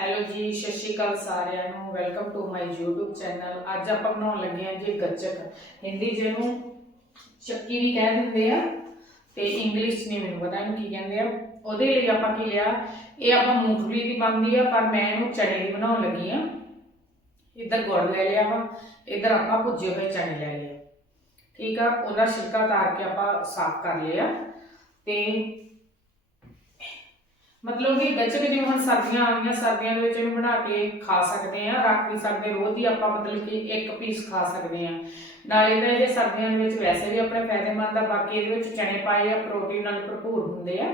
Hello ਜੀ, ਸਤਿ ਸ਼੍ਰੀ ਅਕਾਲ ਸਾਰਿਆਂ ਨੂੰ। Welcome to my YouTube channel ਅੱਜ ਆਪਾਂ ਬਣਾਉਣ ਲੱਗੇ ਹਾਂ ਜੀ ਗੱਚਕ। ਹਿੰਦੀ ਜਿਹਨੂੰ ਸ਼ੱਕੀ ਵੀ ਕਹਿ ਦਿੰਦੇ ਆ ਤੇ ਇੰਗਲਿਸ਼ ਨਹੀਂ ਮੈਨੂੰ ਪਤਾ ਇਹਨੂੰ ਕੀ ਕਹਿੰਦੇ ਆ। ਉਹਦੇ ਲਈ ਆਪਾਂ ਕੀ ਲਿਆ, ਇਹ ਆਪਾਂ ਮੂੰਗਫਲੀ ਦੀ ਬਣਦੀ ਆ, ਪਰ ਮੈਂ ਇਹਨੂੰ ਚਣੇ ਦੀ ਬਣਾਉਣ ਲੱਗੀ ਆ ਇੱਧਰ ਗੁੜ ਲੈ ਲਿਆ ਵਾ ਇੱਧਰ ਆਪਾਂ ਭੁੱਜੇ ਹੋਏ ਚਣੇ ਲੈ ਲਏ। ਠੀਕ ਆ, ਉਹਦਾ ਛਿਲਕਾ ਉਤਾਰ ਕੇ ਆਪਾਂ ਸਾਫ਼ ਕਰ ਲਿਆ। ਤੇ ਮਤਲਬ ਕਿ ਗੱਚਕ ਜਿਵੇਂ ਹੁਣ ਸਰਦੀਆਂ ਆ ਸਰਦੀਆਂ ਦੇ ਵਿੱਚ ਇਹਨੂੰ ਬਣਾ ਕੇ ਖਾ ਸਕਦੇ ਆ, ਰੱਖ ਵੀ ਸਕਦੇ, ਰੋਜ਼ ਹੀ ਆਪਾਂ ਮਤਲਬ ਕਿ ਇੱਕ ਪੀਸ ਖਾ ਸਕਦੇ ਆ। ਨਾਲੇ ਤਾਂ ਇਹ ਸਰਦੀਆਂ ਦੇ ਵਿੱਚ ਵੈਸੇ ਵੀ ਆਪਣੇ ਫਾਇਦੇਮੰਦ ਆ, ਬਾਕੀ ਇਹਦੇ ਵਿੱਚ ਚਣੇ ਪਾਏ ਆ ਪ੍ਰੋਟੀਨ ਨਾਲ ਭਰਪੂਰ ਹੁੰਦੇ ਆ।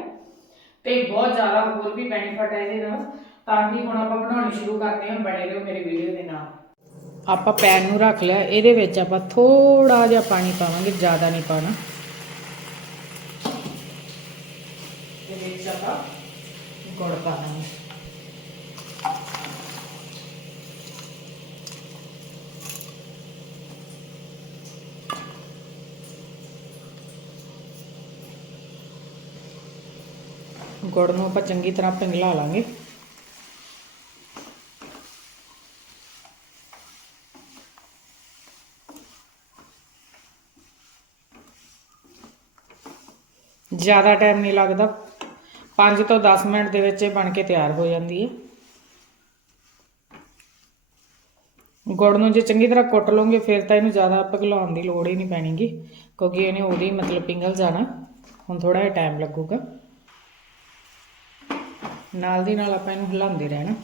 ਤੇ ਬਹੁਤ ਜ਼ਿਆਦਾ ਹੋਰ ਵੀ ਬੈਨੀਫਿਟ ਹੈ ਇਹਦੇ ਨਾਲ, ਤਾਂ ਕਿ ਹੁਣ ਆਪਾਂ ਬਣਾਉਣੀ ਸ਼ੁਰੂ ਕਰਦੇ ਹਾਂ, ਬਣੇ ਰਹੋ ਮੇਰੀ ਵੀਡੀਓ ਦੇ ਨਾਲ। ਆਪਾਂ ਪੈਨ ਨੂੰ ਰੱਖ ਲਿਆ, ਇਹਦੇ ਵਿੱਚ ਆਪਾਂ ਥੋੜਾ ਜਿਹਾ ਪਾਣੀ ਪਾਵਾਂਗੇ, ਜ਼ਿਆਦਾ ਨਹੀਂ ਪਾਣਾ ਇਹਦੇ ਵਿੱਚ ਆਪਾਂ ਗੁੜ ਪਾ ਦਾਂਗੇ ਗੁੜ ਨੂੰ ਆਪਾਂ ਚੰਗੀ ਤਰ੍ਹਾਂ ਪਿੰਗਲਾ ਲਾਂਗੇ। ਜ਼ਿਆਦਾ ਟਾਈਮ ਨਹੀਂ ਲੱਗਦਾ। 5 ਤੋਂ 10 ਮਿੰਟ ਦੇ ਵਿੱਚ ਇਹ ਬਣ ਕੇ ਤਿਆਰ ਹੋ ਜਾਂਦੀ ਹੈ। ਗੁੜ ਨੂੰ ਜੇ ਚੰਗੀ ਤਰ੍ਹਾਂ ਕੁੱਟ ਲਓਗੇ, ਫਿਰ ਤਾਂ ਇਹਨੂੰ ਜ਼ਿਆਦਾ ਪਿਘਲਾਉਣ ਦੀ ਲੋੜ ਹੀ ਨਹੀਂ ਪੈਣੀਗੀ, ਕਿਉਂਕਿ ਇਹਨੇ ਉਹਦੀ ਮਤਲਬ ਪਿੰਗਲ ਜਾਣਾ। ਹੁਣ ਥੋੜਾ ਜਿਹਾ ਟਾਈਮ ਲੱਗੂਗਾ। ਨਾਲ ਦੀ ਨਾਲ ਆਪਾਂ ਇਹਨੂੰ ਹਿਲਾਉਂਦੇ ਰਹਿਣਾ।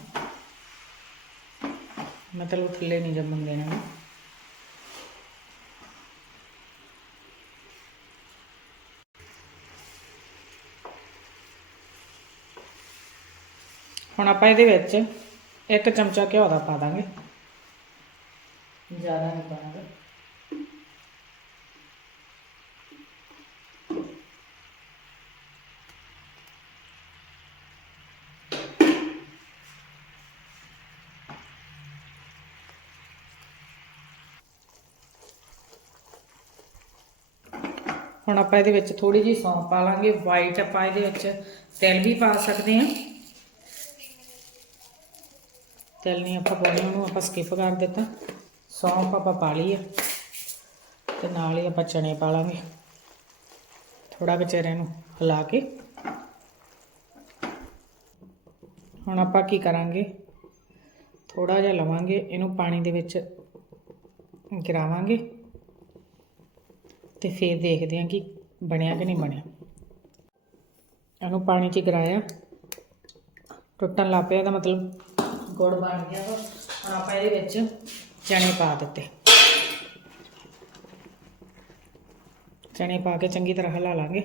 ਮਤਲਬ ਥੱਲੇ ਨਹੀਂ ਜੰਮਣ ਦੇਣਾ ਹੁਣ ਆਪਾਂ ਇਹਦੇ ਵਿੱਚ ਇੱਕ ਚਮਚਾ ਘਿਓ ਦਾ ਪਾ ਦਾਂਗੇ। ਜ਼ਿਆਦਾ ਨਹੀਂ ਪਾਣਾ ਹੁਣ ਆਪਾਂ ਇਹਦੇ ਵਿੱਚ ਥੋੜੀ ਜਿਹੀ ਸੌਂਫ ਪਾ ਲਾਂਗੇ ਵਾਈਟ ਆਪਾਂ ਇਹਦੇ ਵਿੱਚ ਤਿਲ ਵੀ ਪਾ ਸਕਦੇ ਹਾਂ। ਤਿਲ ਨਹੀਂ ਆਪਾਂ ਪਾਉਣੀ, ਉਹਨੂੰ ਆਪਾਂ ਸਕਿਪ ਕਰ ਦਿੱਤਾ। ਸੌਂਫ ਆਪਾਂ ਪਾ ਲਈ ਆ, ਤੇ ਨਾਲ ਹੀ ਆਪਾਂ ਚਣੇ ਪਾ ਲਾਂਗੇ। ਥੋੜਾ ਵਿਚਾਰੇ ਨੂੰ ਹਿਲਾ ਕੇ। ਹੁਣ ਆਪਾਂ ਕੀ ਕਰਾਂਗੇ? ਥੋੜਾ ਜਿਹਾ ਲਵਾਂਗੇ, ਇਹਨੂੰ ਪਾਣੀ ਦੇ ਵਿੱਚ ਗਿਰਾਵਾਂਗੇ ਤੇ ਫਿਰ ਦੇਖਦੇ ਹਾਂ ਕਿ ਬਣਿਆ ਕਿ ਨਹੀਂ ਬਣਿਆ। ਇਹਨੂੰ ਪਾਣੀ 'ਚ ਗਰਾਇਆ। ਟੁੱਟਣ ਲੱਗ ਪਿਆ ਇਹਦਾ ਮਤਲਬ ਗੁੜ ਬਣ ਗਿਆ ਵਾ। ਹੁਣ ਆਪਾਂ ਇਹਦੇ ਵਿੱਚ ਚਣੇ ਪਾ ਦਿੱਤੇ। ਚਣੇ ਪਾ ਕੇ ਚੰਗੀ ਤਰ੍ਹਾਂ ਹਿਲਾ ਲਾਂਗੇ।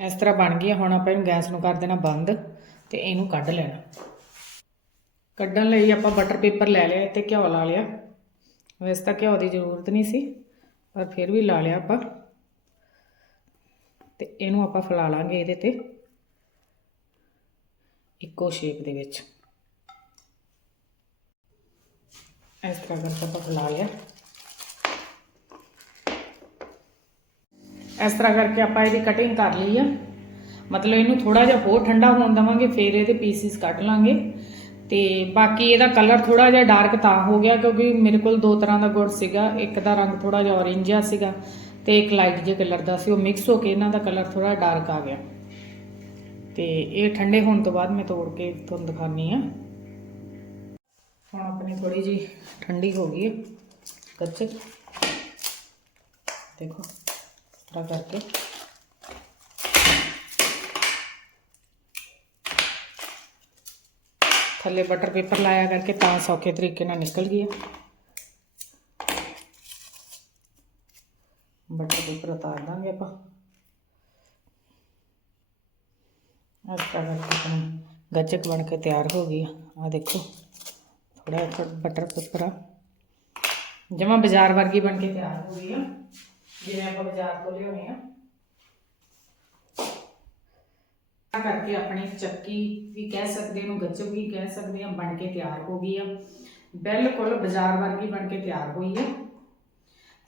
ਇਸ ਤਰ੍ਹਾਂ ਬਣ ਗਈ ਹੁਣ ਆਪਾਂ ਇਹਨੂੰ ਗੈਸ ਨੂੰ ਕਰ ਦੇਣਾ ਬੰਦ ਤੇ ਇਹਨੂੰ ਕੱਢ ਲੈਣਾ। ਕੱਢਣ ਲਈ ਆਪਾਂ ਬਟਰ ਪੇਪਰ ਲੈ ਲਿਆ ਤੇ ਘਿਓ ਲਾ ਲਿਆ। ਵੈਸੇ ਤਾਂ ਘਿਓ ਦੀ ਜ਼ਰੂਰਤ ਨਹੀਂ ਸੀ, ਪਰ ਫਿਰ ਵੀ ਲਾ ਲਿਆ ਆਪਾਂ। ਤੇ ਇਹਨੂੰ ਆਪਾਂ ਫੈਲਾ ਲਾਂਗੇ ਇਹਦੇ ਤੇ ਇੱਕੋ ਸ਼ੇਪ ਦੇ ਵਿੱਚ। ਇਸ ਤਰ੍ਹਾਂ ਕਰਕੇ ਆਪਾਂ ਫੈਲਾ ਲਿਆ। ਇਸ ਤਰ੍ਹਾਂ ਕਰਕੇ ਆਪਾਂ ਇਹਦੀ ਕਟਿੰਗ ਕਰ ਲਈ ਆ। ਮਤਲਬ ਇਹਨੂੰ ਥੋੜਾ ਜਿਹਾ ਹੋਰ ਠੰਡਾ ਹੋਣ ਦਵਾਂਗੇ, ਫਿਰ ਇਹਦੇ ਪੀਸਿਸ ਕੱਢ ਲਾਂਗੇ। ਤੇ ਬਾਕੀ ਇਹਦਾ ਕਲਰ ਥੋੜਾ ਜਿਹਾ ਡਾਰਕ ਤਾਂ ਹੋ ਗਿਆ, ਕਿਉਂਕਿ ਮੇਰੇ ਕੋਲ ਦੋ ਤਰ੍ਹਾਂ ਦਾ ਗੁੜ ਸੀਗਾ। ਇੱਕ ਦਾ ਰੰਗ ਥੋੜਾ ਜਿਹਾ orange ਜਿਹਾ ਸੀਗਾ ਤੇ ਇੱਕ ਲਾਈਟ ਜਿਹੇ ਕਲਰ ਦਾ ਸੀ। ਉਹ ਮਿਕਸ ਹੋ ਕੇ ਇਹਨਾਂ ਦਾ ਕਲਰ ਥੋੜਾ ਡਾਰਕ ਆ ਗਿਆ। ਤੇ ਇਹ ਠੰਡੇ ਹੋਣ ਤੋਂ ਬਾਅਦ ਮੈਂ ਤੋੜ ਕੇ ਤੁਹਾਨੂੰ ਦਿਖਾਨੀ ਆ ਹੁਣ ਆਪਣੀ ਥੋੜੀ ਜੀ ਠੰਡੀ ਹੋ ਗਈ ਹੈ। ਕੱਚੇ। ਦੇਖੋ। ਤਰ੍ਹਾਂ ਕਰਕੇ। ਥੱਲੇ ਬਟਰ ਪੇਪਰ ਲਾਇਆ ਕਰਕੇ ਤਾਂ ਸੌਖੇ ਤਰੀਕੇ ਨਾਲ ਨਿਕਲ ਗਈ ਬਟਰ ਪੇਪਰ ਉਤਾਰ ਦਾਂਗੇ ਆਪਾਂ। ਇਸ ਤਰ੍ਹਾਂ ਕਰਕੇ ਆਪਣੀ ਗੱਚਕ ਬਣ ਕੇ ਤਿਆਰ ਹੋ ਗਈ ਆ। ਦੇਖੋ ਥੋੜਾ ਬਟਰ ਪੇਪਰ ਆ। ਜਮਾ ਬਾਜ਼ਾਰ ਵਰਗੀ ਬਣ ਕੇ ਤਿਆਰ ਹੋ ਗਈ ਆ। ਜਿਵੇਂ ਆਪਾਂ ਬਾਜ਼ਾਰ ਤੋਂ ਲਿਆਉਣੇ ਆ। ਆ ਕਰਕੇ ਆਪਣੀ ਚੱਕੀ ਵੀ ਕਹਿ ਸਕਦੇ ਨੂੰ ਗੱਚਕ ਵੀ ਕਹਿ ਸਕਦੇ ਆ ਬਣ ਕੇ ਤਿਆਰ ਹੋ ਗਈ ਆ। ਬਿਲਕੁਲ ਬਾਜ਼ਾਰ ਵਰਗੀ ਬਣ ਕੇ ਤਿਆਰ ਹੋਈ ਆ।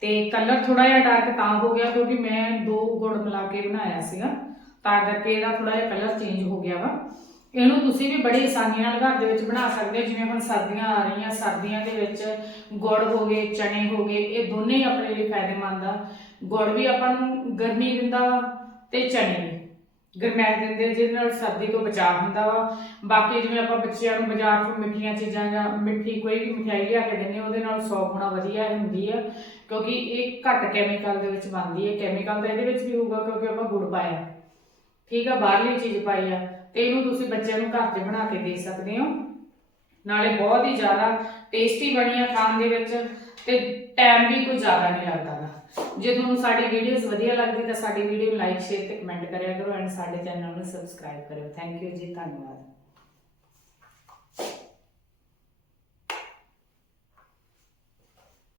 ਤੇ ਕਲਰ ਥੋੜਾ ਜਿਹਾ ਡਾਰਕ ਤਾਂ ਹੋ ਗਿਆ ਕਿਉਂਕਿ ਮੈਂ ਦੋ ਗੁੜ ਮਿਲਾ ਕੇ ਬਣਾਇਆ ਸੀਗਾ। ਤਾਂ ਕਰਕੇ ਇਹਦਾ ਥੋੜਾ ਜਿਹਾ ਕਲਰ ਚੇਂਜ ਹੋ ਗਿਆ ਵਾ। ਇਹਨੂੰ ਤੁਸੀਂ ਵੀ ਬੜੀ ਆਸਾਨੀ ਨਾਲ ਘਰ ਦੇ ਵਿੱਚ ਬਣਾ ਸਕਦੇ ਹੋ। ਜਿਵੇਂ ਹੁਣ ਸਰਦੀਆਂ ਆ ਰਹੀਆਂ, ਸਰਦੀਆਂ ਦੇ ਵਿੱਚ ਗੁੜ ਹੋ ਗਏ ਚਣੇ ਹੋ ਗਏ, ਇਹ ਦੋਨੇ ਆਪਣੇ ਲਈ ਫਾਇਦੇਮੰਦ ਆ। ਗੁੜ ਵੀ ਆਪਾਂ ਨੂੰ ਗਰਮੀ ਦਿੰਦਾ ਵਾ ਤੇ ਚਨੇ ਵੀ। ਗਰਮੈਸ਼ ਦਿੰਦੇ ਜਿਹਦੇ ਨਾਲ ਸਰਦੀ ਤੋਂ ਬਚਾਅ ਹੁੰਦਾ ਵਾ। ਬਾਕੀ ਜਿਵੇਂ ਆਪਾਂ ਬੱਚਿਆਂ ਨੂੰ ਬਾਜ਼ਾਰ ਤੋਂ ਮਿੱਠੀਆਂ ਚੀਜ਼ਾਂ ਜਾਂ ਮਿੱਠੀ ਕੋਈ ਵੀ ਮਠਿਆਈ ਲਿਆ ਕੇ ਦਿੰਦੇ ਹਾਂ, ਉਹਦੇ ਨਾਲ 100 ਗੁਣਾ ਵਧੀਆ ਹੁੰਦੀ ਆ। ਕਿਉਂਕਿ ਇਹ ਘੱਟ ਕੈਮੀਕਲ ਦੇ ਵਿੱਚ ਬਣਦੀ ਹੈ ਕੈਮੀਕਲ ਤਾਂ ਇਹਦੇ ਵਿੱਚ ਵੀ ਹੋਊਗਾ ਕਿਉਂਕਿ ਆਪਾਂ ਗੁੜ ਪਾਇਆ। ਠੀਕ ਆ ਬਾਹਰਲੀ ਚੀਜ਼ ਪਾਈ ਆ। ਤੇ ਇਹਨੂੰ ਤੁਸੀਂ ਬੱਚਿਆਂ ਨੂੰ ਘਰ 'ਚ ਬਣਾ ਕੇ ਦੇ ਸਕਦੇ ਹੋ। ਨਾਲੇ ਬਹੁਤ ਹੀ ਜ਼ਿਆਦਾ ਟੇਸਟੀ ਬਣੀ ਆ ਖਾਣ ਦੇ ਵਿੱਚ ਤੇ ਟਾਈਮ ਵੀ ਕੋਈ ਜ਼ਿਆਦਾ ਨਹੀਂ ਲੱਗਦਾ। ਜੇ ਤੁਹਾਨੂੰ ਸਾਡੀ ਵੀਡੀਓਜ਼ ਵਧੀਆ ਲੱਗਦੀ ਤਾਂ ਸਾਡੀ ਵੀਡੀਓ ਨੂੰ ਲਾਈਕ ਸ਼ੇਅਰ ਤੇ ਕਮੈਂਟ ਕਰਿਆ ਕਰੋ ਐਂਡ ਸਾਡੇ ਚੈਨਲ ਨੂੰ ਸਬਸਕ੍ਰਾਈਬ ਕਰਿਓ। ਥੈਂਕ ਯੂ ਜੀ, ਧੰਨਵਾਦ।